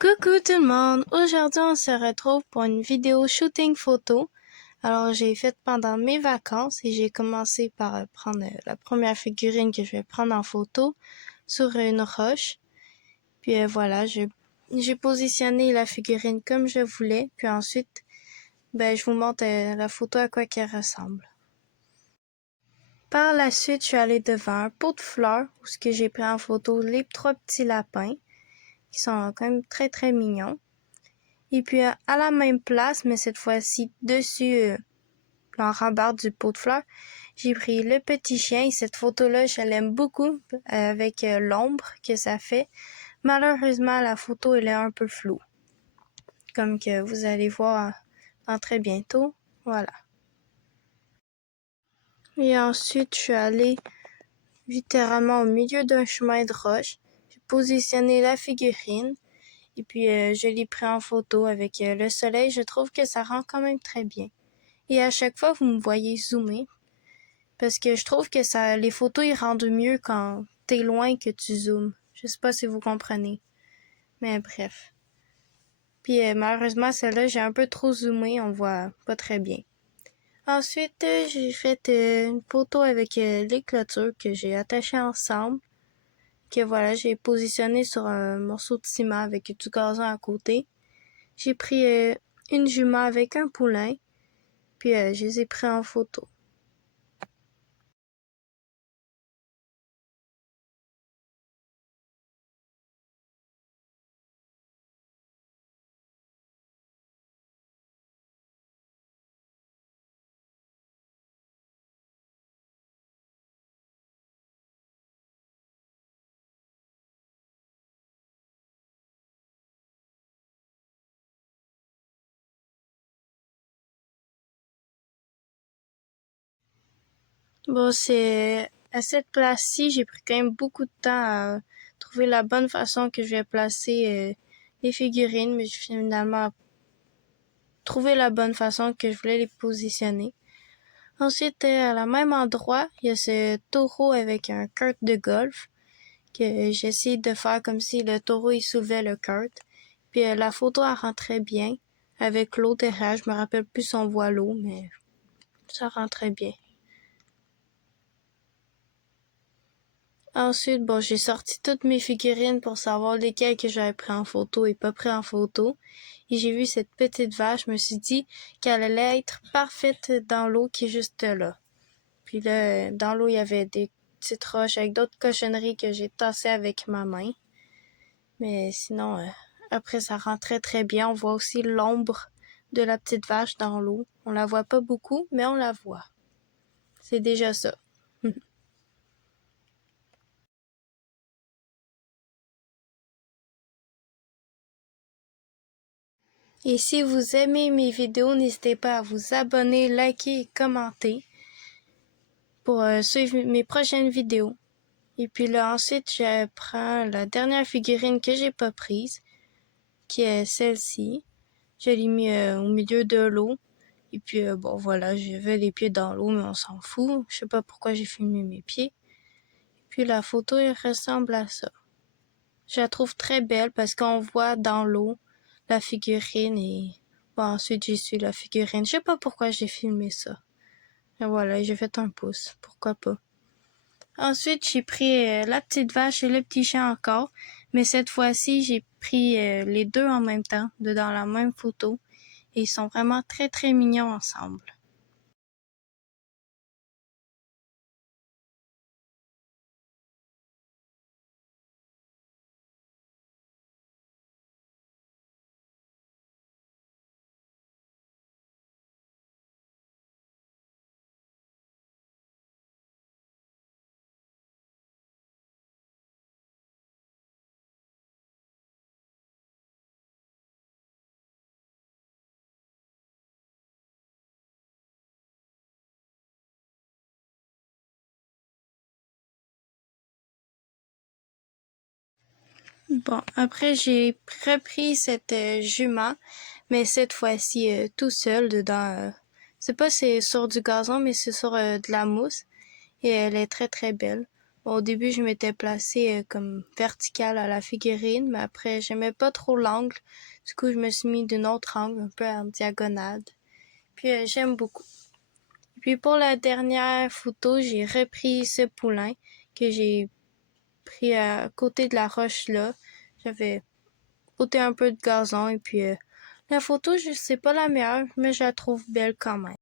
Coucou tout le monde! Aujourd'hui, on se retrouve pour une vidéo shooting photo. Alors, j'ai fait pendant mes vacances et j'ai commencé par prendre la première figurine que je vais prendre en photo sur une roche. Puis voilà, j'ai positionné la figurine comme je voulais. Puis ensuite, je vous montre la photo à quoi qu'elle ressemble. Par la suite, je suis allée devant un pot de fleurs où ce que j'ai pris en photo les 3 petits lapins qui sont quand même très très mignons. Et puis à la même place, mais cette fois-ci dessus la rambarde du pot de fleurs, j'ai pris le petit chien et cette photo-là, je l'aime beaucoup avec l'ombre que ça fait. Malheureusement, la photo elle est un peu floue. Comme que vous allez voir dans très bientôt. Voilà. Et ensuite, je suis allée littéralement au milieu d'un chemin de roche. J'ai positionné la figurine. Et puis, je l'ai pris en photo avec le soleil. Je trouve que ça rend quand même très bien. Et à chaque fois, vous me voyez zoomer. Parce que je trouve que les photos, ils rendent mieux quand t'es loin que tu zoomes. Je sais pas si vous comprenez. Mais bref. Puis, malheureusement, celle-là, j'ai un peu trop zoomé. On voit pas très bien. Ensuite, j'ai fait une photo avec les clôtures que j'ai attachées ensemble. Que voilà, j'ai positionné sur un morceau de ciment avec du gazon à côté. J'ai pris une jument avec un poulain, puis je les ai pris en photo. Bon, c'est à cette place-ci, j'ai pris quand même beaucoup de temps à trouver la bonne façon que je vais placer les figurines, mais j'ai finalement trouvé la bonne façon que je voulais les positionner. Ensuite, à la même endroit, il y a ce taureau avec un kart de golf que j'ai essayé de faire comme si le taureau il soulevait le kart. Puis la photo elle rentrait bien avec l'eau derrière. Je me rappelle plus si on voit l'eau, mais ça rentrait bien. Ensuite, bon, j'ai sorti toutes mes figurines pour savoir lesquelles que j'avais pris en photo et pas pris en photo. Et j'ai vu cette petite vache, je me suis dit qu'elle allait être parfaite dans l'eau qui est juste là. Puis là, dans l'eau, il y avait des petites roches avec d'autres cochonneries que j'ai tassées avec ma main. Mais sinon, après, ça rentrait très bien. On voit aussi l'ombre de la petite vache dans l'eau. On la voit pas beaucoup, mais on la voit. C'est déjà ça. Et si vous aimez mes vidéos, n'hésitez pas à vous abonner, liker et commenter pour suivre mes prochaines vidéos. Et puis là, ensuite, je prends la dernière figurine que j'ai pas prise, qui est celle-ci. Je l'ai mis au milieu de l'eau. Et puis, bon, voilà, j'avais les pieds dans l'eau, mais on s'en fout. Je sais pas pourquoi j'ai filmé mes pieds. Et puis, la photo, elle ressemble à ça. Je la trouve très belle parce qu'on voit dans l'eau la figurine et bon, ensuite j'ai su la figurine. Je sais pas pourquoi j'ai filmé ça. Et voilà, j'ai fait un pouce. Pourquoi pas. Ensuite, j'ai pris la petite vache et le petit chien encore. Mais cette fois-ci, j'ai pris les deux en même temps, dans la même photo. Et ils sont vraiment très très mignons ensemble. Bon, après j'ai repris cette jument, mais cette fois-ci tout seul dedans. C'est pas c'est sur du gazon, mais c'est sur de la mousse et elle est très très belle. Au début, je m'étais placée comme verticale à la figurine, mais après, j'aimais pas trop l'angle. Du coup, je me suis mis d'un autre angle, un peu en diagonale. Puis, j'aime beaucoup. Puis, pour la dernière photo, j'ai repris ce poulain que j'ai pris à côté de la roche là. J'avais ôté un peu de gazon et puis la photo, je sais pas la meilleure, mais je la trouve belle quand même.